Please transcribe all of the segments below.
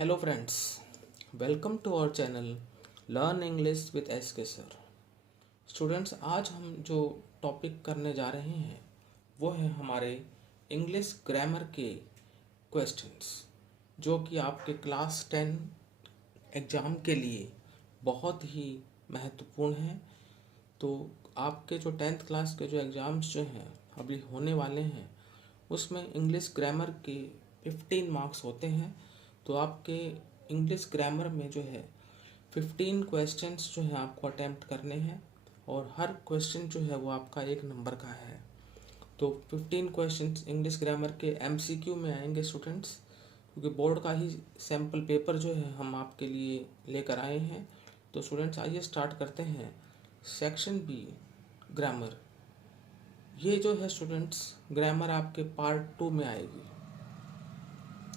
Hello friends, welcome to our channel learn English with S K sir. Students, आज हम जो topic करने जा रहे हैं वो है हमारे इंग्लिश ग्रामर के क्वेश्चंस, जो कि आपके क्लास 10 एग्ज़ाम के लिए बहुत ही महत्वपूर्ण हैं। तो आपके जो 10th क्लास के जो एग्ज़ाम्स जो हैं अभी होने वाले हैं उसमें इंग्लिश ग्रामर के 15 मार्क्स होते हैं। तो आपके इंग्लिश ग्रामर में जो है 15 क्वेश्चंस जो है आपको अटेम्प्ट करने हैं और हर क्वेश्चन जो है वो आपका 1 नंबर का है। तो 15 क्वेश्चंस इंग्लिश ग्रामर के एमसीक्यू में आएंगे स्टूडेंट्स, क्योंकि बोर्ड का ही सैम्पल पेपर जो है हम आपके लिए लेकर आए हैं। तो स्टूडेंट्स आइए स्टार्ट करते हैं। सेक्शन बी ग्रामर, ये जो है स्टूडेंट्स ग्रामर आपके पार्ट 2 में आएगी।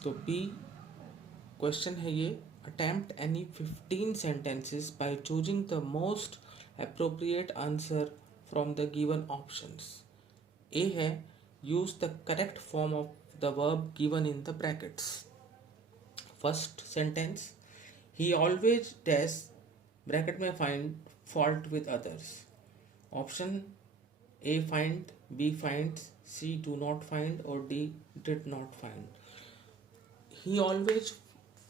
तो बी क्वेश्चन है ये, attempt any 15 sentences by choosing the most appropriate answer from the given options. A है, use the correct form of the verb given in the brackets. First sentence, he always dash bracket में find fault with others. Option A find, B find, C do not find और D did not find. He always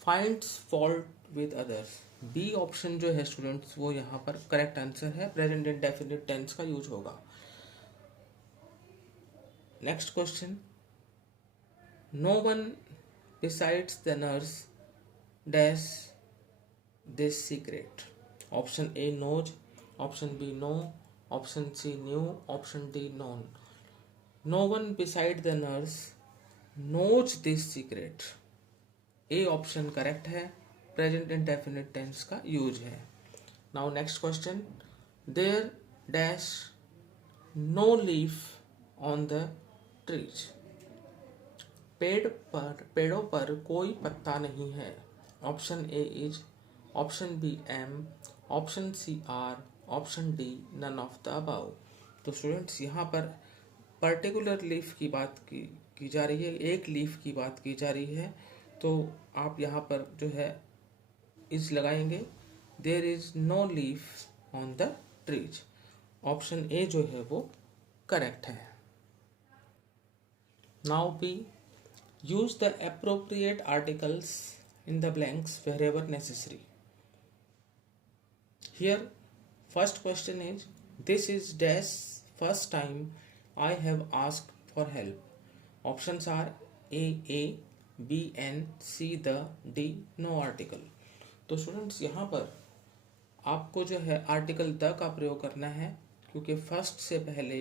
finds fault with others, B option जो है students वो यहाँ पर correct answer है। Present indefinite tense का use होगा। Next question, no one besides the nurse dash this secret. Option A knows, option B know, option C new, option D known. No one beside the nurse knows this secret, A option correct है। Present indefinite tense का use है। Now next question, there dash no leaf on the trees. पेड़ों पर कोई पत्ता नहीं है। Option A is, option B M, option C are, option D none of the above. तो स्टूडेंट्स यहाँ पर पर्टिकुलर लीफ की बात की जा रही है, एक लीफ की बात की जा रही है। तो आप यहाँ पर जो है इज लगाएंगे, there is no leaf on the trees. Option A जो है वो करेक्ट है। Now B, use the appropriate articles in the blanks wherever necessary. Here, first question is, this is dash first time I have asked for help. Options are A, B, N, C, the, D, no article. तो students यहाँ पर आपको जो है article the का प्रयोग करना है, क्योंकि फर्स्ट से पहले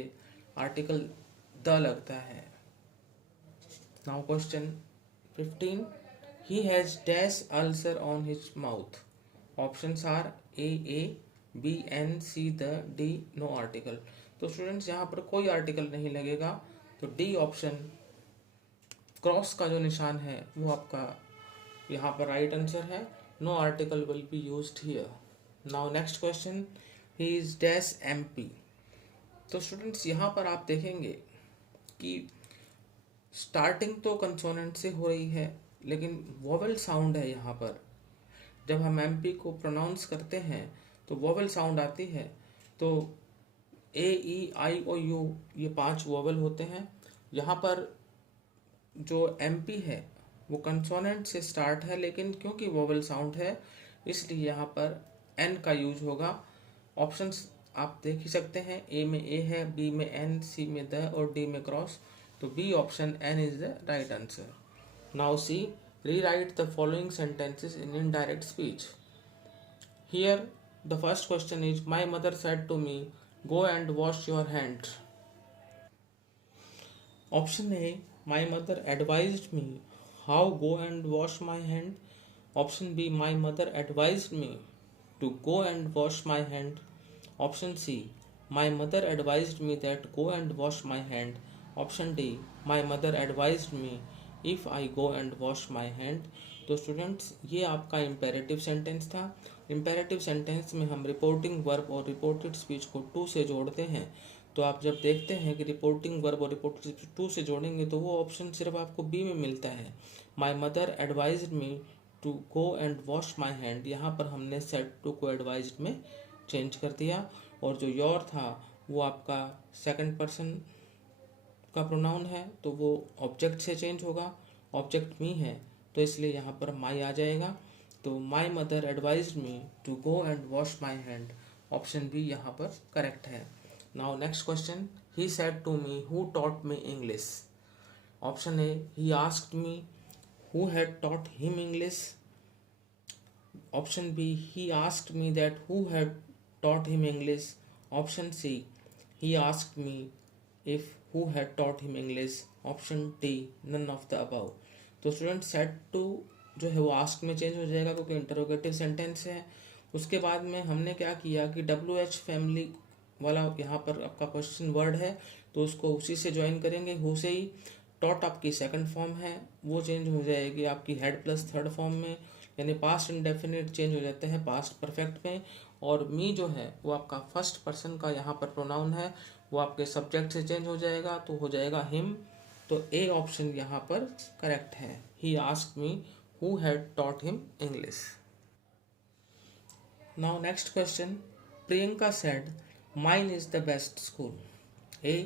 आर्टिकल द लगता है। Now question 15, he has dash ulcer on his mouth. Options are A, B, N, C, the, D, no article. तो स्टूडेंट्स यहाँ पर कोई आर्टिकल नहीं लगेगा, तो डी ऑप्शन क्रॉस का जो निशान है वो आपका यहाँ पर राइट आंसर है। No article will be used here. Now next question, he is dash MP। तो स्टूडेंट्स यहाँ पर आप देखेंगे कि स्टार्टिंग तो कंसोनेंट से हो रही है, लेकिन वोवेल साउंड है यहाँ पर। जब हम MP को प्रोनाउंस करते हैं तो वोवेल साउंड आती है। तो A, E, I, O, U ये 5 वोवेल होते हैं। यहाँ पर जो MP है वो कंसोनेंट से स्टार्ट है, लेकिन क्योंकि वोवेल साउंड है इसलिए यहाँ पर N का यूज होगा। ऑप्शंस आप देख ही सकते हैं, A में A है, B में N, C में द और D में क्रॉस। तो B option N is the right answer. Now C, rewrite the following sentences in indirect speech. Here, the first question is, my mother said to me, go and wash your hands. Option A, my mother advised me how go and wash my hand. Option B, my mother advised me to go and wash my hand. Option C, my mother advised me that go and wash my hand. Option D, my mother advised me if I go and wash my hand. तो students ये आपका imperative sentence था। Imperative sentence में हम reporting verb और reported speech को to से जोड़ते हैं। तो आप जब देखते हैं कि रिपोर्टिंग वर्ब और रिपोर्टेड स्पीच टू से जोड़ेंगे तो वो ऑप्शन सिर्फ आपको बी में मिलता है। My mother advised me to go and wash my hand, यहाँ पर हमने सेड टू को एडवाइज्ड में चेंज कर दिया, और जो योर था वो आपका सेकंड पर्सन का प्रोनाउन है तो वो ऑब्जेक्ट से चेंज होगा, ऑब्जेक्ट मी है तो इसलिए यहाँ पर माई आ जाएगा। तो my mother advised me to go and wash my hand, option B यहाँ पर करेक्ट है। Now next question, he said to me who taught me English, option A he asked me who had taught him English, option B he asked me that who had taught him English, option C he asked me if who had taught him English, option D none of the above। तो student said to जो है वो ask में change हो जाएगा क्योंकि interrogative sentence है। उसके बाद में हमने क्या किया कि WH फैमिली वाला यहाँ पर आपका क्वेश्चन वर्ड है तो उसको उसी से ज्वाइन करेंगे, हु से ही। टॉट आपकी सेकंड फॉर्म है वो चेंज हो जाएगी आपकी हैड प्लस थर्ड फॉर्म में, यानी पास्ट इंडेफिनिट चेंज हो जाते हैं पास्ट परफेक्ट में। और मी जो है वो आपका फर्स्ट पर्सन का यहाँ पर प्रोनाउन है, वो आपके सब्जेक्ट से चेंज हो जाएगा तो हो जाएगा हिम। तो ए ऑप्शन यहाँ पर करेक्ट है, he asked me who had taught him English. Now next question, Priyanka said mine is the best school, A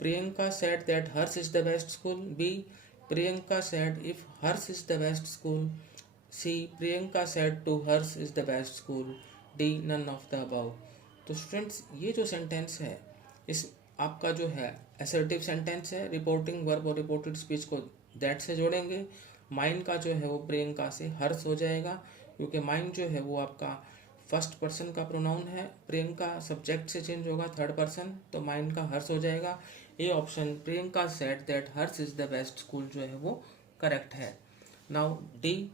Priyanka said that hers is the best school, B Priyanka said if hers is the best school, C Priyanka said to hers is the best school, D none of the above. तो students ये जो sentence है इस आपका जो है assertive sentence है, reporting verb और रिपोर्टेड स्पीच को दैट से जोड़ेंगे। माइन का जो है वो प्रियंका से हर्स हो जाएगा क्योंकि माइन जो है वो आपका फर्स्ट पर्सन का प्रोनाउन है, प्रियंका सब्जेक्ट से चेंज होगा थर्ड पर्सन तो माइन का हर्स हो जाएगा। A option Priyanka said that hers is the best school जो है वो करेक्ट है। Now D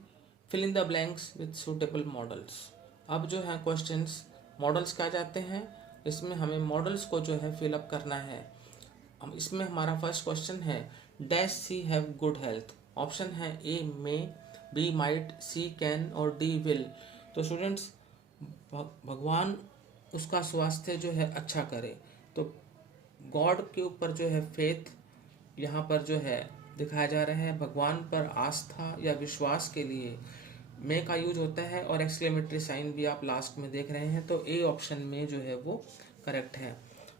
fill in the blanks with suitable modals. अब जो है क्वेश्चंस मॉडल्स क्या जाते हैं, इसमें हमें मॉडल्स को जो है फिलअप करना है। हम इसमें हमारा फर्स्ट क्वेश्चन है dash she have good health, option है A may, B might, C can और डी विल। तो स्टूडेंट्स भगवान उसका स्वास्थ्य जो है अच्छा करे, तो गॉड के ऊपर जो है फेथ यहाँ पर जो है दिखाया जा रहा है, भगवान पर आस्था या विश्वास के लिए मे का यूज होता है और एक्सक्लेमेटरी साइन भी आप लास्ट में देख रहे हैं, तो ए ऑप्शन में जो है वो करेक्ट है।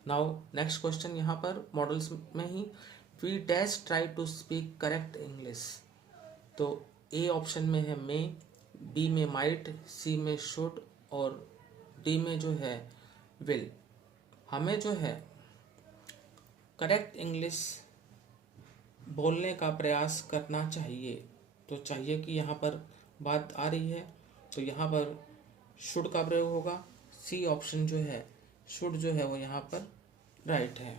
नाउ नेक्स्ट क्वेश्चन यहाँ पर मॉडल्स में ही, we dash try to speak correct English, तो ए ऑप्शन में है मे, बी में माइट, सी में शुड और डी में जो है विल। हमें जो है करेक्ट इंग्लिश बोलने का प्रयास करना चाहिए, तो चाहिए कि यहाँ पर बात आ रही है तो यहाँ पर शुड का प्रयोग होगा, सी ऑप्शन जो है शुड जो है वो यहाँ पर राइट है।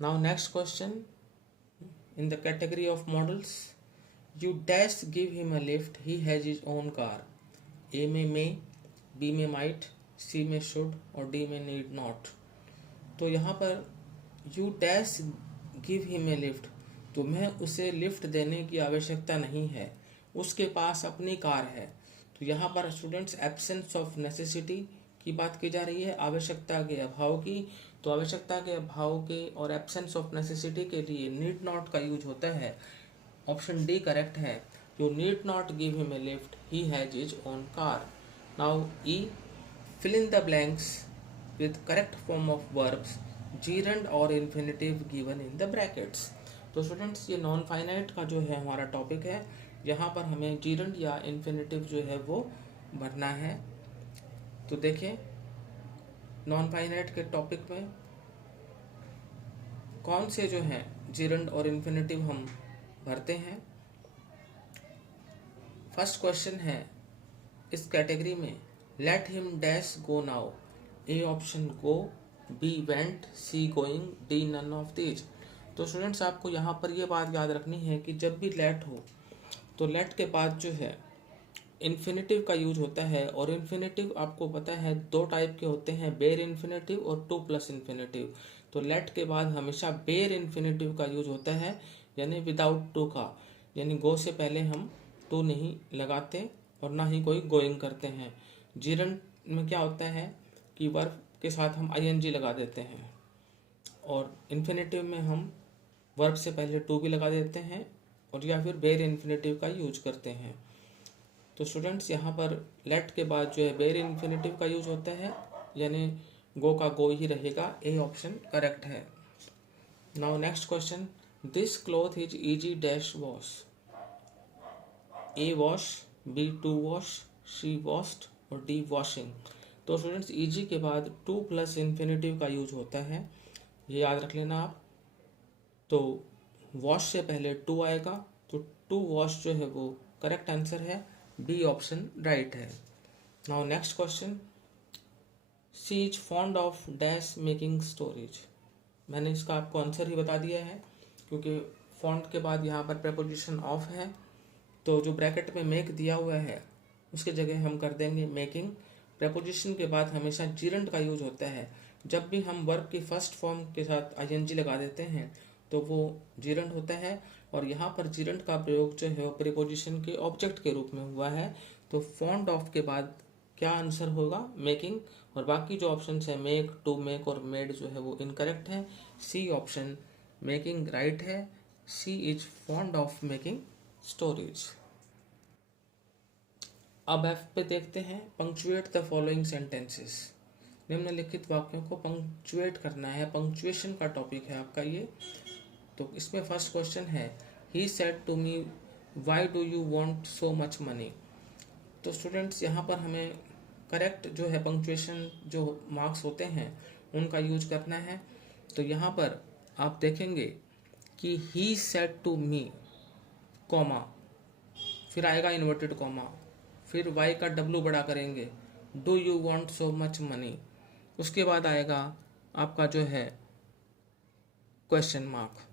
Now next question in the category of models, you dash give him a lift he has his own car, A में मे, बी में माइट, सी में शुड और डी में नीड नॉट। तो यहाँ पर you dash give him a lift, तुम्हें उसे लिफ्ट देने की आवश्यकता नहीं है, उसके पास अपनी कार है। तो यहाँ पर स्टूडेंट्स एब्सेंस ऑफ नेसेसिटी की बात की जा रही है, आवश्यकता के अभाव की। तो आवश्यकता के अभाव के और एब्सेंस ऑफ नेसेसिटी के लिए नीड नॉट का यूज होता है, ऑप्शन डी करेक्ट है, you need not give him a lift he has his own car. Now E fill in the blanks with correct form of verbs gerund और infinitive given in the brackets. तो students ये non finite का जो है हमारा topic है, यहाँ पर हमें जीरंड या इन्फिनेटिव जो है वो भरना है। तो देखिए नॉन फाइनाइट के टॉपिक में कौन से जो है जीरंड और इन्फिनेटिव हम भरते हैं। फर्स्ट क्वेश्चन है इस कैटेगरी में, let him dash go now, A option go, B went, C going, D none of these. तो स्टूडेंट्स आपको यहाँ पर ये बात याद रखनी है कि जब भी लेट हो तो लेट के बाद जो है इन्फिनेटिव का यूज होता है, और इन्फिनेटिव आपको पता है दो टाइप के होते हैं, बेयर इन्फिनेटिव और टू प्लस इन्फिनेटिव। तो लेट के बाद हमेशा बेयर इन्फिनेटिव का यूज होता है, यानी विदाउट टू का, यानी गो से पहले हम टू नहीं लगाते और ना ही कोई गोइंग करते हैं। जीरंड में क्या होता है कि वर्ब के साथ हम आईएनजी लगा देते हैं, और इन्फिनेटिव में हम वर्ब से पहले टू भी लगा देते हैं और या फिर बेयर इन्फिनेटिव का यूज करते हैं। तो स्टूडेंट्स यहाँ पर लेट के बाद जो है बेयर इन्फिनेटिव का यूज होता है, यानी गो का गो ही रहेगा। ए ऑप्शन करेक्ट है। Now next question, this cloth is easy dash wash. A wash, B to wash, C washed और डी वॉशिंग। तो स्टूडेंट्स इजी के बाद टू प्लस इन्फिनेटिव का यूज होता है, ये याद रख लेना आप। तो वॉश से पहले टू आएगा, तो टू वॉश जो है वो करेक्ट आंसर है, बी ऑप्शन राइट है। Now next question, she is fond of dash making storage. मैंने इसका आपको आंसर ही बता दिया है, क्योंकि फॉन्ट के बाद यहाँ पर प्रेपोजिशन ऑफ है, तो जो ब्रैकेट में मेक दिया हुआ है उसके जगह हम कर देंगे मेकिंग। प्रेपोजिशन के बाद हमेशा जीरंट का यूज होता है। जब भी हम वर्ब की फर्स्ट फॉर्म के साथ आईएनजी लगा देते हैं तो वो जीरंट होता है, और यहाँ पर जीरंट का प्रयोग जो है वो प्रीपोजिशन के ऑब्जेक्ट के रूप में हुआ है। तो फॉन्ड ऑफ के बाद क्या आंसर होगा, मेकिंग। और बाकी जो ऑप्शन है मेक, टू मेक और मेड जो है वो इनकरेक्ट है। सी ऑप्शन मेकिंग राइट है। C is fond of making storage. अब एफ पे देखते हैं, पंक्चुएट द फॉलोइंग सेंटेंसेस। निम्नलिखित वाक्यों को पंक्चुएट करना है, पंक्चुएशन का टॉपिक है आपका ये। तो इसमें फर्स्ट क्वेश्चन है, he said to me why do you want so much money. तो स्टूडेंट्स यहाँ पर हमें करेक्ट जो है पंक्चुएशन जो मार्क्स होते हैं उनका यूज करना है। तो यहाँ पर आप देखेंगे कि he said to me, comma, फिर आएगा इन्वर्टेड कॉमा, फिर वाई का डब्लू बड़ा करेंगे, do you want so much money, उसके बाद आएगा आपका जो है क्वेश्चन मार्क।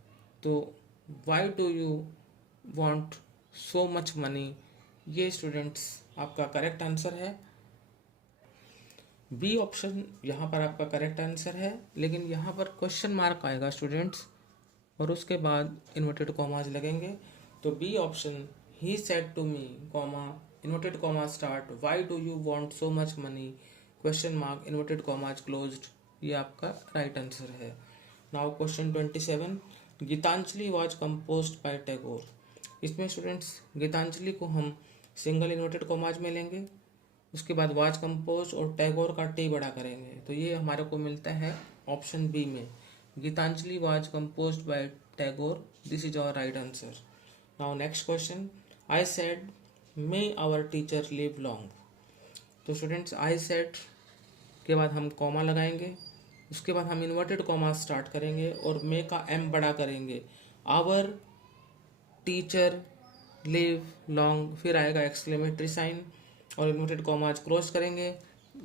तो why do you want so much money, ये स्टूडेंट्स आपका करेक्ट आंसर है। बी ऑप्शन यहाँ पर आपका करेक्ट आंसर है, लेकिन यहाँ पर क्वेश्चन मार्क आएगा स्टूडेंट्स, और उसके बाद इन्वर्टेड कॉमाज लगेंगे। तो B option, he said to me, comma, inverted comma start, why do you want so much money, question mark, inverted commas closed, ये आपका राइट आंसर है। Now question 27, Gitanjali was composed by Tagore. इसमें students Geetanjali को हम single inverted commas में लेंगे, उसके बाद वाज कंपोज और टैगोर का टी बड़ा करेंगे, तो ये हमारे को मिलता है ऑप्शन बी में, Gitanjali was composed by Tagore. This is our right answer. Now next question, I said may our teacher live long. तो स्टूडेंट्स आई सेड के बाद हम कॉमा लगाएंगे, उसके बाद हम इन्वर्टेड कॉमा स्टार्ट करेंगे और मे का एम बड़ा करेंगे, आवर टीचर लिव लॉन्ग, फिर आएगा एक्सक्लेमेटरी साइन और इन्वर्टेड कॉमाज क्रॉस करेंगे।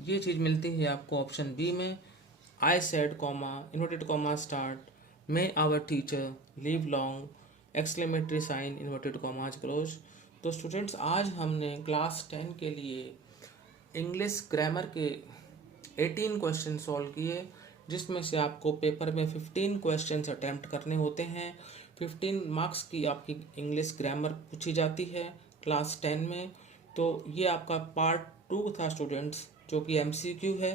ये चीज़ मिलती है आपको ऑप्शन बी में, I said comma, inverted comma start, may our teacher live long, exclamatory sign, inverted commas cross. तो स्टूडेंट्स आज हमने क्लास 10 के लिए इंग्लिश ग्रामर के 18 क्वेश्चन सॉल्व किए, जिसमें से आपको पेपर में 15 क्वेश्चंस अटेम्प्ट करने होते हैं। 15 मार्क्स की आपकी इंग्लिश ग्रामर पूछी जाती है क्लास 10 में। तो ये आपका पार्ट 2 था स्टूडेंट्स, जो कि एमसीक्यू है।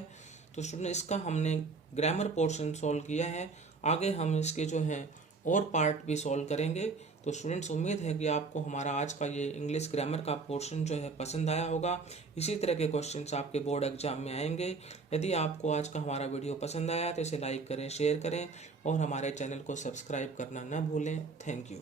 तो स्टूडेंट इसका हमने ग्रामर पोर्शन सॉल्व किया है, आगे हम इसके जो हैं और पार्ट भी सॉल्व करेंगे। तो स्टूडेंट्स उम्मीद है कि आपको हमारा आज का ये इंग्लिश ग्रामर का पोर्शन जो है पसंद आया होगा। इसी तरह के क्वेश्चंस आपके बोर्ड एग्जाम में आएंगे। यदि आपको आज का हमारा वीडियो पसंद आया तो इसे लाइक करें, शेयर करें और हमारे चैनल को सब्सक्राइब करना न भूलें। Thank you.